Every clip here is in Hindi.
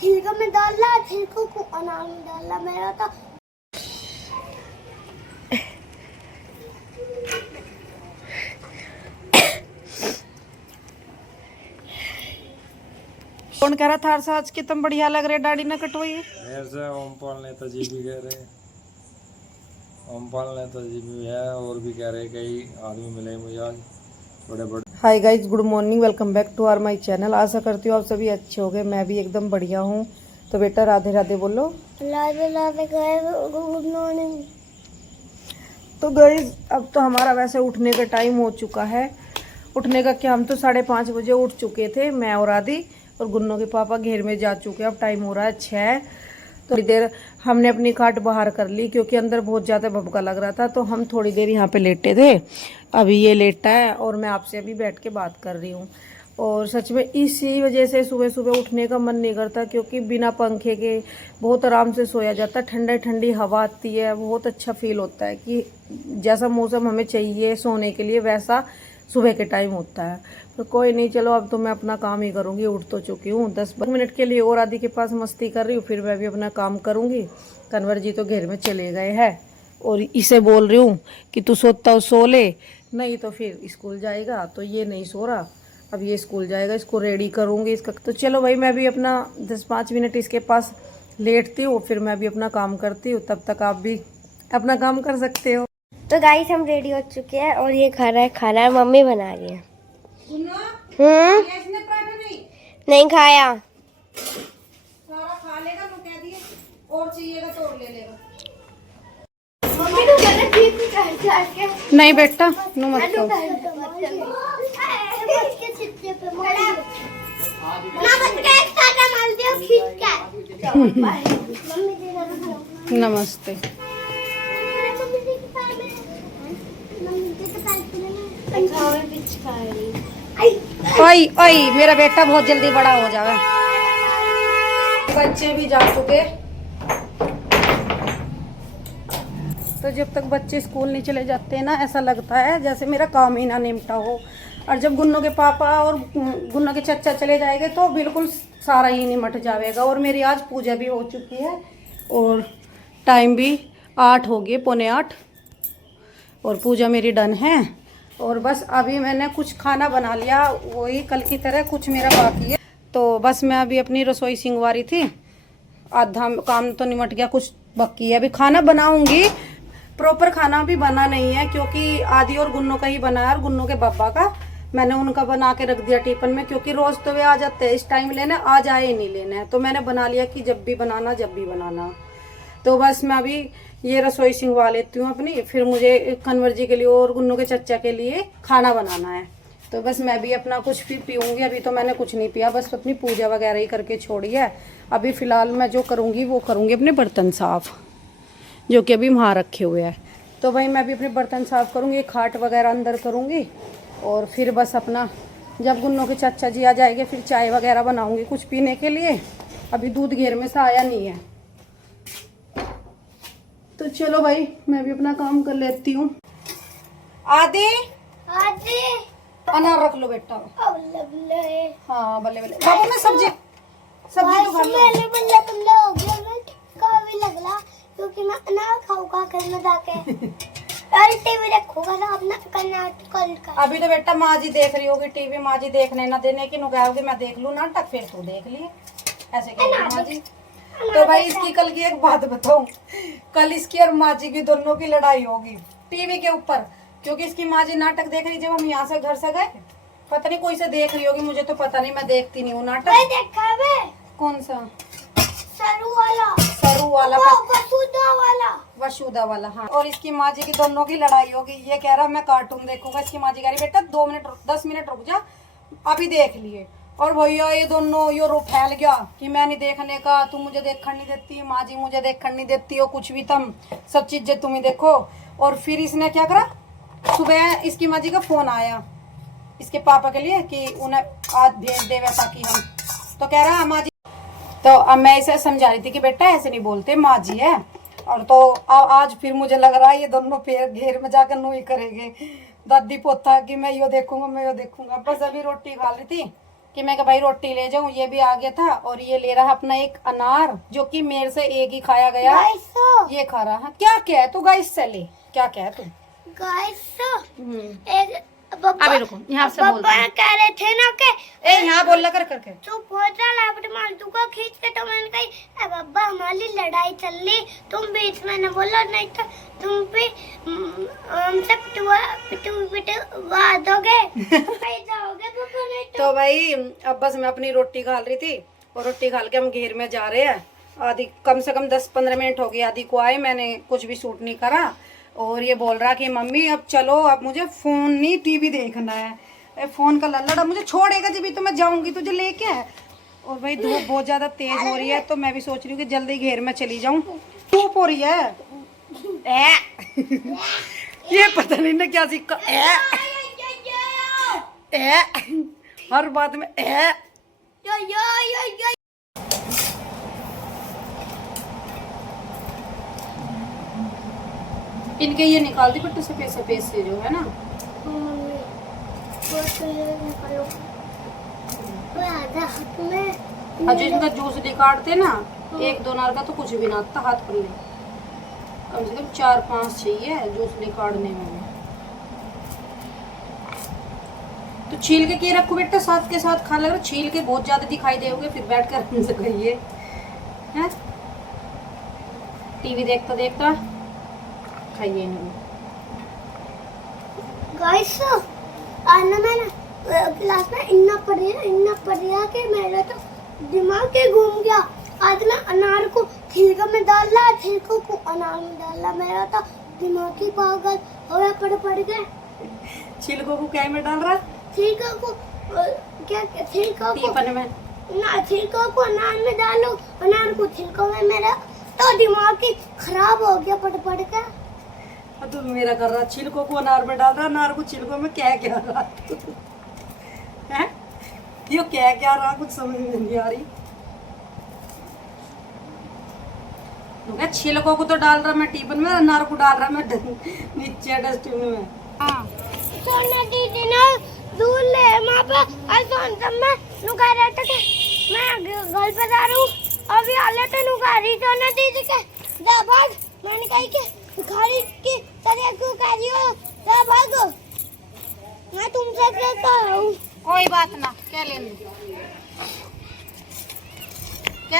छिलका में डालना, छिलकों को अनार में डालना। मेरा तो कौन कह रहा था आज की तुम बढ़िया लग रहे, दाढ़ी ना कटवाई। ऐसे ओमपाल नेताजी भी कह रहे, ओमपाल नेताजी भी है, और भी कह रहे कई आदमी मिले मुझे आज बड़े बड़े। Hi guys, good morning, welcome back to our my channel. आशा करती हूँ आप सभी अच्छे हो गए, मैं भी एकदम बढ़िया हूँ। तो बेटा राधे राधे बोलो। Radhe Radhe good morning. तो गाइज अब तो हमारा वैसे उठने का टाइम हो चुका है। उठने का क्या, हम तो 5:30 बजे उठ चुके थे, मैं और आदि, और गुन्नों के पापा घेर में जा चुके हैं। अब टाइम हो रहा है 6। थोड़ी देर हमने अपनी खाट बाहर कर ली क्योंकि अंदर बहुत ज़्यादा भभका लग रहा था, तो हम थोड़ी देर यहाँ पे लेटे थे। अभी ये लेटा है और मैं आपसे अभी बैठ के बात कर रही हूँ। और सच में इसी वजह से सुबह सुबह उठने का मन नहीं करता, क्योंकि बिना पंखे के बहुत आराम से सोया जाता है। ठंडा ठंडी हवा आती है, बहुत अच्छा फील होता है कि जैसा मौसम हमें चाहिए सोने के लिए वैसा सुबह के टाइम होता है। तो कोई नहीं, चलो अब तो मैं अपना काम ही करूँगी। उठ तो चुकी हूँ, 10 मिनट के लिए और आदि के पास मस्ती कर रही हूँ, फिर मैं भी अपना काम करूँगी। कन्वर जी तो घेर में चले गए हैं और इसे बोल रही हूँ कि तू सोता हो सो ले, नहीं तो फिर स्कूल जाएगा। तो ये नहीं सो रहा, अब ये स्कूल जाएगा, इसको रेडी करूँगी इसका। तो चलो भाई, मैं भी अपना 10-5 मिनट इसके पास लेटती हूँ, फिर मैं भी अपना काम करती हूँ। तब तक आप भी अपना काम कर सकते हो। तो गाइस हम रेडी हो चुके हैं और ये खाना है मम्मी बना रही है। नहीं खाया, सारा खा लेगा तो कह दिए, और चाहिएगा तो और ले लेगा। मम्मी तो कहना ठीक नहीं बेटा, नो मत खाओ। नमस्ते। ओई ओई, मेरा बेटा बहुत जल्दी बड़ा हो जावे। बच्चे भी जा चुके, तो जब तक बच्चे स्कूल नहीं चले जाते ना, ऐसा लगता है जैसे मेरा काम ही ना निपटा हो। और जब गुन्नों के पापा और गुन्नों के चचा चले जाएंगे तो बिल्कुल सारा ही निमट जाएगा। और मेरी आज पूजा भी हो चुकी है और टाइम भी 8 हो गए, 7:45, और पूजा मेरी डन है। और बस अभी मैंने कुछ खाना बना लिया, वही कल की तरह कुछ मेरा बाकी है। तो बस मैं अभी अपनी रसोई सिंगवा रही थी, आधा काम तो निमट गया, कुछ बाकी है। अभी खाना बनाऊंगी, प्रॉपर खाना भी बना नहीं है क्योंकि आदि और गुन्नों का ही बना है, और गुन्नों के पापा का मैंने उनका बना के रख दिया टिफिन में, क्योंकि रोज तो वे आ जाते हैं इस टाइम लेने, आज आए नहीं लेने। तो मैंने बना लिया कि जब भी बनाना। तो बस मैं अभी ये रसोई सिंगवा लेती हूँ अपनी, फिर मुझे कन्वर जी के लिए और गुन्नों के चच्चा के लिए खाना बनाना है। तो बस मैं भी अपना कुछ भी पीऊँगी। अभी तो मैंने कुछ नहीं पिया, बस अपनी पूजा वगैरह ही करके छोड़ी है। अभी फ़िलहाल मैं जो करूँगी वो करूँगी अपने बर्तन साफ़, जो कि अभी वहाँ रखे हुए हैं। तो भाई मैं भी अपने बर्तन साफ़ करूँगी, खाट वगैरह अंदर करूँगी, और फिर बस अपना जब गुन्नों के चाचा जी आ जाएंगे फिर चाय वगैरह बनाऊँगी कुछ पीने के लिए। अभी दूध घेर में से आया नहीं है। तो चलो भाई, मैं भी अपना काम कर लेती हूँ। आदि अनार रख लो बेटा। हाँ बल्ले बल्ले बाबू, मैं सब्जी तो खा लो। बल्ले हो गया, मैं काफी लग रहा क्योंकि मैं अनार खाऊंगा घर में जाके। और टीवी देखूंगा ना अपना कल का। अभी तो बेटा माँ जी देख रही होगी टीवी, माँ जी देखने ना देने की नुकाओगे, मैं देख लूँ नाटक, फिर तू देख लिए, ऐसे कहेगी माँ जी। तो भाई इसकी कल की एक बात बताऊं, कल इसकी और माँ जी की दोनों की लड़ाई होगी टीवी के ऊपर, क्योंकि इसकी माँ जी नाटक देख रही। जब हम यहाँ से घर से गए, पता नहीं कोई से देख रही होगी, मुझे तो पता नहीं, मैं देखती नहीं हूँ नाटक। देखा है? कौन सा? सरू वाला वसुधा वाला, हाँ। और इसकी माँ जी की दोनों की लड़ाई होगी। ये कह रहा मैं कार्टून देखूंगा, इसकी माँ जी कह रही बेटा 10 मिनट रुक जा, अभी देख लिए। और भैया ये दोनों यो रो फैल गया कि मैं नहीं देखने का, तू मुझे देखने नहीं देती, माँ जी मुझे देखने नहीं देती हो, कुछ भी तुम सब चीजें तुम ही देखो। और फिर इसने क्या करा, सुबह इसकी माँ जी का फोन आया इसके पापा के लिए कि उन्हें आज भेज दे वैसा कि हम, तो कह रहा माँ जी। तो अब मैं इसे समझा रही थी कि बेटा ऐसे नहीं बोलते, माँ जी है। और तो आज फिर मुझे लग रहा है ये दोनों फिर घेर में जाकर नू ही करेंगे, दादी पोता कि मैं यो देखूंगा। बस अभी रोटी खा ली थी कि मैं भाई रोटी ले जाऊं, ये भी आ गया था और ये ले रहा है अपना एक अनार जो कि मेरे से एक ही खाया गया, गाइस ये खा रहा है। क्या क्या है तू गाइस से ले, क्या क्या है तू? गाइस एक अभी रुको, यहाँ से बोल पापा कह रहे थे ना कि ए यहाँ बोल ला करके तू पहुंचा लैपटॉप मालतू को खींच के, तो मैंने कही ए बाबा हमारी लड़ाई चल रही, तुम बीच में न बोलो नहीं तो तुम भी हमसे पिटवा दोगे जाओगे पापा नहीं तो भाई अब बस मैं अपनी रोटी खा रही थी और रोटी खा के हम घेर में जा रहे हैं। आधी कम से कम 10-15 मिनट हो गई आधी को आए, मैंने कुछ भी शूट नहीं करा और ये बोल रहा कि मम्मी अब चलो, अब मुझे फोन नहीं टीवी देखना है, फोन का लल्लड़, अब मुझे छोड़ेगा जब भी तो मैं जाऊंगी तुझे लेके। और भाई धूप बहुत ज्यादा तेज हो रही है तो मैं भी सोच रही हूँ कि जल्दी घेर में चली जाऊं, धूप हो रही है। ये पता नहीं ना क्या सीखा, हर बात में इनके ये निकाल दी बट्टे सफेद से जो है ना। जो इनका जूस निकालते ना, 1-2 नार का तो कुछ भी ना आता हाथ पर ले, कम से कम 4-5 चाहिए जूस निकालने में। तो छील के रखो बेटा, साथ के साथ खा लग, छील के बहुत ज्यादा दिखाई देओगे फिर बैठ कर हमसे खाइए हैं। टीवी देखता देखता खाइए नहीं। गाइस आज ना मैंने क्लास में इतना पढ़ लिया कि मेरा तो दिमाग ही घूम गया। आज मैं अनार को छिलका में डाला, छिलकों को अनार में डाला, मेरा तो दिमाग ही पागल हो गया पढ़ के। छिलकों को क्या में डाल रहा? छिलकों को क्या छिलकों को टीपन में ना, छिलकों को अनार में डालो, अनार को छिलकों में, मेरा तो दिमाग ही खराब हो गया पढ़ के। तू मेरा कर रहा, छिलकों को अनार में डाल रहा, अनार को छिलकों में क्या रहा है? ये क्या रहा, कुछ समझ में नहीं आ रही। छिलकों को तो डाल रहा मैं टीपन में, अनार को डाल रहा मैं नीचे डस्टबिन में। सोना दीदी ने दूध ले वहाँ पे, और सोन मैं नुका रहा था कि मैं घर पे जा रहा हूँ, अभी आले तो नुका रही सोना दीदी के जा भाग। मैंने कही कि खाली की तरह क्यों कह रही हो, जा भागो, मैं तुमसे क्या कह रहा हूँ। कोई बात ना, क्या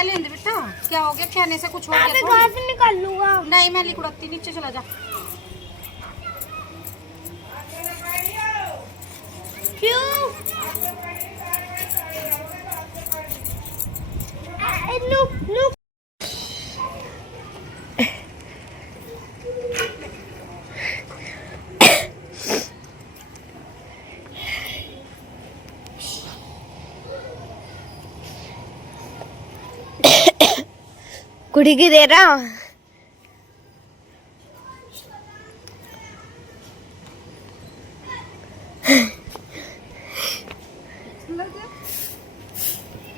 लेंदे बेटा, क्या हो गया, कहने से कुछ हो मैं गया? घर से निकाल लूंगा। नहीं मैं लिखड़ती, नीचे चला जा। क्यों? नु कुड़ी की दे रहा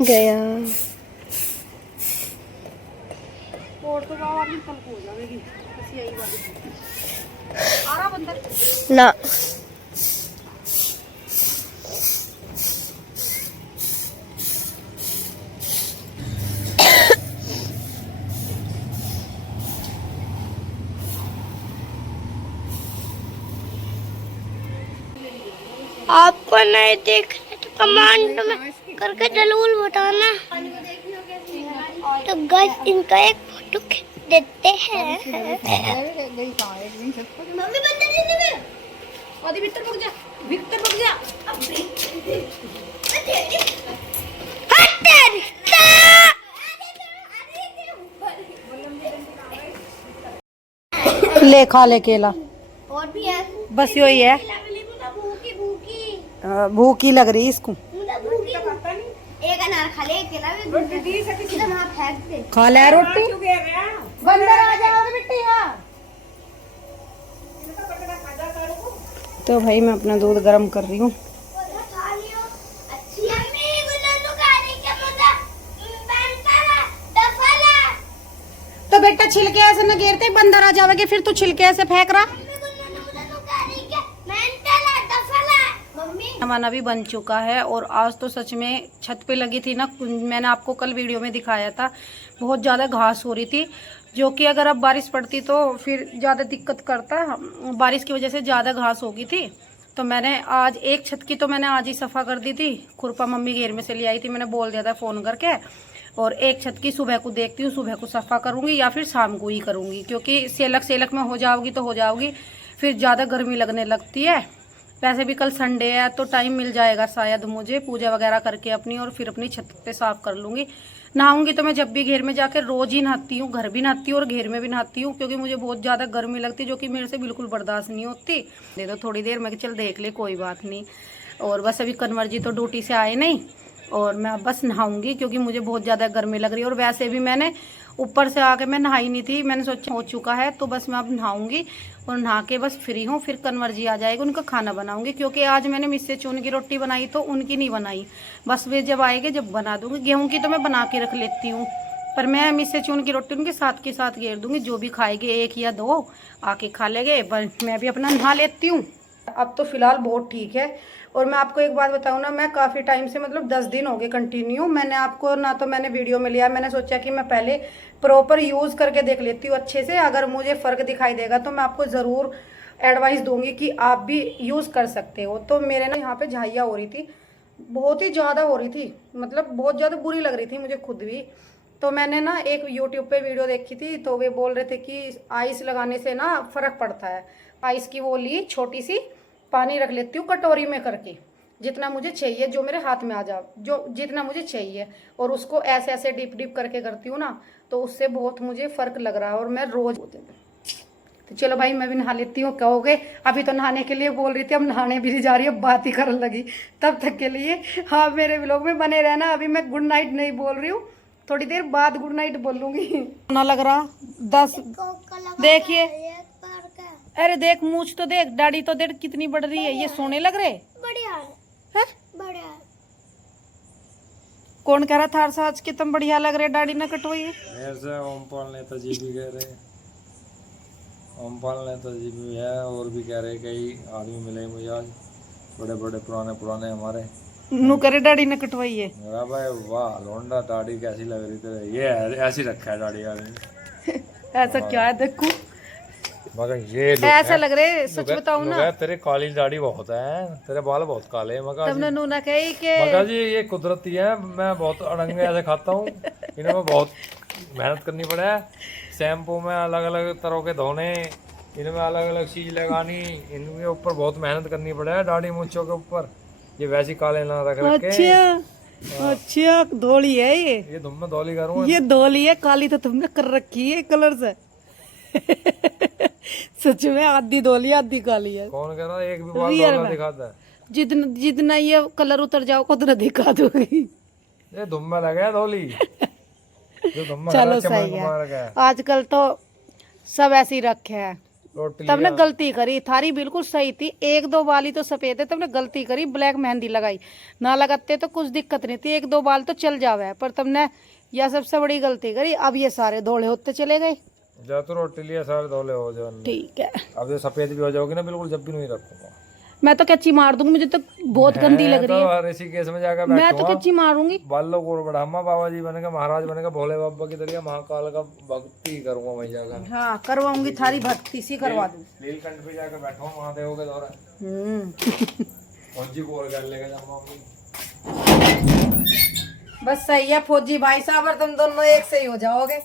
गया और तो बाबा भी कल हो जाएगी, बस यही बात आ रहा बंदर ना। आपको नहीं देख रहे तो कमांड में करके जरूर बताना। तो गाइस इनका एक फोटो खींच देते हैं। मम्मी बंदर जी ने आदि भीतर रुक जा, भीतर रुक जा। ले खा ले केला, और भी है, बस यही है। भूखी भूखी लग रही इसको। एक अनार खा ले, केला भी फेंक दे। खा ले रोटी, बंदर आ जाओगे बेटी यहाँ। तो भाई मैं अपना दूध गर्म कर रही हूँ। तो बेटा छिलके ऐसे न घेरते, बंदर आ जाओगे फिर तू छिलके ऐसे फेंक रहा। वाना भी बन चुका है। और आज तो सच में छत पे लगी थी ना, मैंने आपको कल वीडियो में दिखाया था, बहुत ज़्यादा घास हो रही थी, जो कि अगर अब बारिश पड़ती तो फिर ज़्यादा दिक्कत करता। बारिश की वजह से ज़्यादा घास हो गई थी। तो मैंने आज एक छत की तो मैंने आज ही सफ़ा कर दी थी। खुरपा मम्मी घेर में से ले आई थी, मैंने बोल दिया था फ़ोन करके। और एक छत की सुबह को देखती हूँ, सुबह को सफ़ा करूँगी या फिर शाम को ही करूँगी, क्योंकि सेलक में हो जाओगी तो हो जाओगी, फिर ज़्यादा गर्मी लगने लगती है। वैसे भी कल संडे है तो टाइम मिल जाएगा शायद मुझे, पूजा वगैरह करके अपनी, और फिर अपनी छत पे साफ़ कर लूँगी। नहाऊंगी तो मैं जब भी घेर में जाकर रोज़ ही नहाती हूँ, घर भी नहाती हूँ और घेर में भी नहाती हूँ, क्योंकि मुझे बहुत ज़्यादा गर्मी लगती है, जो कि मेरे से बिल्कुल बर्दाश्त नहीं होती। दे दो थोड़ी देर, मैं चल देख ले, कोई बात नहीं। और बस अभी कन्वर जी तो ड्यूटी से आए नहीं, और मैं अब बस नहाऊंगी क्योंकि मुझे बहुत ज़्यादा गर्मी लग रही है। और वैसे भी मैंने ऊपर से आके मैं नहाई नहीं थी, मैंने सोचा हो चुका है तो बस मैं अब नहाऊंगी, और नहा के बस फ्री हूँ। फिर कन्वर जी आ जाएगा, उनका खाना बनाऊंगी, क्योंकि आज मैंने मिस्से चून की रोटी बनाई तो उनकी नहीं बनाई। बस वे जब आएंगे जब बना दूंगी। गेहूँ की तो मैं बना के रख लेती हूँ, पर मैं मिस्से चून की रोटी उनके साथ के साथ घेर दूंगी। जो भी खाएंगे 1 या 2 आके खा लेंगे, पर मैं भी अपना नहा लेती हूँ। अब तो फिलहाल बहुत ठीक है। और मैं आपको एक बात बताऊँ ना, मैं काफ़ी टाइम से, मतलब 10 दिन हो गए कंटिन्यू, मैंने आपको ना तो मैंने वीडियो में लिया, मैंने सोचा कि मैं पहले प्रॉपर यूज़ करके देख लेती हूँ अच्छे से। अगर मुझे फ़र्क दिखाई देगा तो मैं आपको ज़रूर एडवाइस दूंगी कि आप भी यूज़ कर सकते हो। तो मेरे ना यहाँ पे झाइयाँ हो रही थी, बहुत ही ज़्यादा हो रही थी, मतलब बहुत ज़्यादा बुरी लग रही थी मुझे खुद भी। तो मैंने ना एक यूट्यूब पे वीडियो देखी थी, तो वे बोल रहे थे कि आइस लगाने से ना फ़र्क पड़ता है। आइस की वो ली छोटी सी, पानी रख लेती हूँ कटोरी में करके, जितना मुझे चाहिए, जो मेरे हाथ में आ जाओ, जो जितना मुझे चाहिए, और उसको ऐसे ऐसे डिप डिप करके करती हूँ ना, तो उससे बहुत मुझे फ़र्क लग रहा है। और मैं रोज़, तो चलो भाई मैं भी नहा लेती हूँ। कहोगे अभी तो नहाने के लिए बोल रही थी, अब नहाने भी नहीं जा रही, अब बात ही करने लगी। तब तक के लिए हाँ मेरे व्लॉग में बने रहना। अभी मैं गुड नाइट नहीं बोल रही हूँ, थोड़ी देर बाद गुड नाइट बोलूँगी। ना लग रहा 10, देखिए, अरे देख मूछ तो देख, दाढ़ी तो देख कितनी बढ़ रही है, ये सोने लग रहे। बढ़िया है? बढ़िया। कौन कह रहा था आज कि तुम बढ़िया लग रहे, दाढ़ी न कटवाई? ऐसे ओमपाल नेता जी भी कह रहे, ओमपाल नेता जी भी है, और भी कह रहे कई आदमी मिले मुझे आज, बड़े बड़े पुराने हमारे, नू करे दाढ़ी न कटवाई है। मेरा भाई वाह लौंडा दाढ़ी कैसी लग रही तेरे, ये ऐसी रखा है दाढ़ी आदमी। ऐसा क्या है देखो, मगर ये ऐसा लग रहे, सच बताऊं ना, तेरे काली दाढ़ी बहुत है, तेरे बाल बहुत काले हैं। मगर तुमने नू ना कही कि मगर जी ये कुदरती है, मैं बहुत अड़ंगे ऐसे खाता हूँ, इन्हें मैं बहुत मेहनत करनी पड़े है। शैम्पू में अलग अलग तरह के धोने, इनमें अलग अलग चीज लगानी, इनके ऊपर बहुत मेहनत करनी पड़े है, दाढ़ी मूंछों के ऊपर। ये वैसी काले ना रख रखे। अच्छा धोली है ये धुम में धोली करूँ, ये धोली है, काली तो तुमने कर रखी है कलर से। सच में आधी धोली आधी काली है। कौन कह रहा है एक भी बाल धोला दिखाता है? जितना जितना ये कलर उतर जाओ उतना दिखा दोगी। ये धुम में लगे धोली। चलो सही है, आजकल तो सब ऐसे ही रखे हैं। तुमने गलती करी, थारी बिल्कुल सही थी, 1-2 बाल ही तो सफेद है, तुमने गलती करी, ब्लैक मेहंदी लगाई। ना लगाते तो कुछ दिक्कत नहीं थी, 1-2 बाल तो चल जावे, पर तुमने यह सबसे बड़ी गलती करी। अब ये सारे धोले होते चले गए। जा तो रोटी लिया सारे धोले हो जाओ, ठीक है। अब ये सफेद भी हो जाओगी ना बिल्कुल, जब भी नहीं रखूंगा मैं तो कच्ची मार दूंगी, मुझे तो बहुत गंदी लग रही है। ऋषिकेश में जाकर मैं तो कच्ची मारूंगी। बालों को बढ़ामा, बाबा जी बनेगा, महाराज बनेगा, भोले बाबा की तरह महाकाल का भक्ति करूंगा मैं जाकर। हाँ करवाऊंगी, थारी भक्ति सी करवा दूं। नीलकंठ पे जाकर बैठो महादेव के दौरे, फौजी को कर लेगा जाऊंगी। बस सही है फौजी भाई साहब, और तुम दोनों एक से ही हो जाओगे।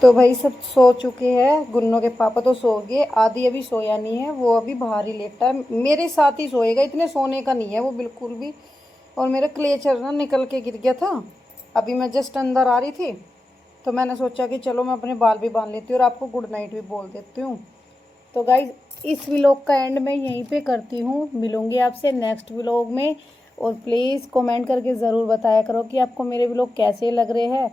तो भाई सब सो चुके हैं, गुन्नों के पापा तो सो गए, आदि अभी सोया नहीं है, वो अभी बाहर ही लेटा है, मेरे साथ ही सोएगा, इतने सोने का नहीं है वो बिल्कुल भी। और मेरा क्लेचर ना निकल के गिर गया था, अभी मैं जस्ट अंदर आ रही थी, तो मैंने सोचा कि चलो मैं अपने बाल भी बांध लेती हूँ और आपको गुड नाइट भी बोल देती हूँ। तो गाइज इस व्लॉग का एंड मैं यहीं पे करती हूँ, मिलूँगी आपसे नेक्स्ट व्लॉग में। और प्लीज़ कमेंट करके ज़रूर बताया करो कि आपको मेरे व्लॉग कैसे लग रहे हैं।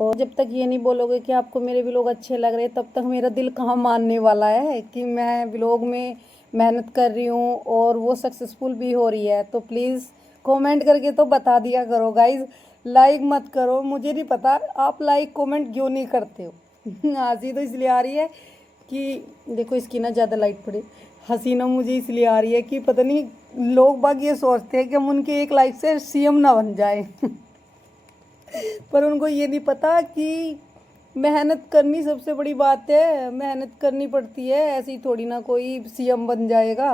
और जब तक ये नहीं बोलोगे कि आपको मेरे व्लॉग अच्छे लग रहे हैं, तब तक मेरा दिल कहाँ मानने वाला है कि मैं व्लॉग में मेहनत कर रही हूँ और वो सक्सेसफुल भी हो रही है। तो प्लीज़ कमेंट करके तो बता दिया करो गाइज़, लाइक मत करो, मुझे नहीं पता आप लाइक कमेंट क्यों नहीं करते हो। हंसी तो इसलिए आ रही है कि देखो इसकी ना ज़्यादा लाइट पड़ी, हंसी ना मुझे इसलिए आ रही है कि पता नहीं लोग बाग ये सोचते हैं कि हम उनकी एक लाइफ से सीएम ना बन जाए पर उनको ये नहीं पता कि मेहनत करनी सबसे बड़ी बात है, मेहनत करनी पड़ती है, ऐसी थोड़ी ना कोई सीएम बन जाएगा।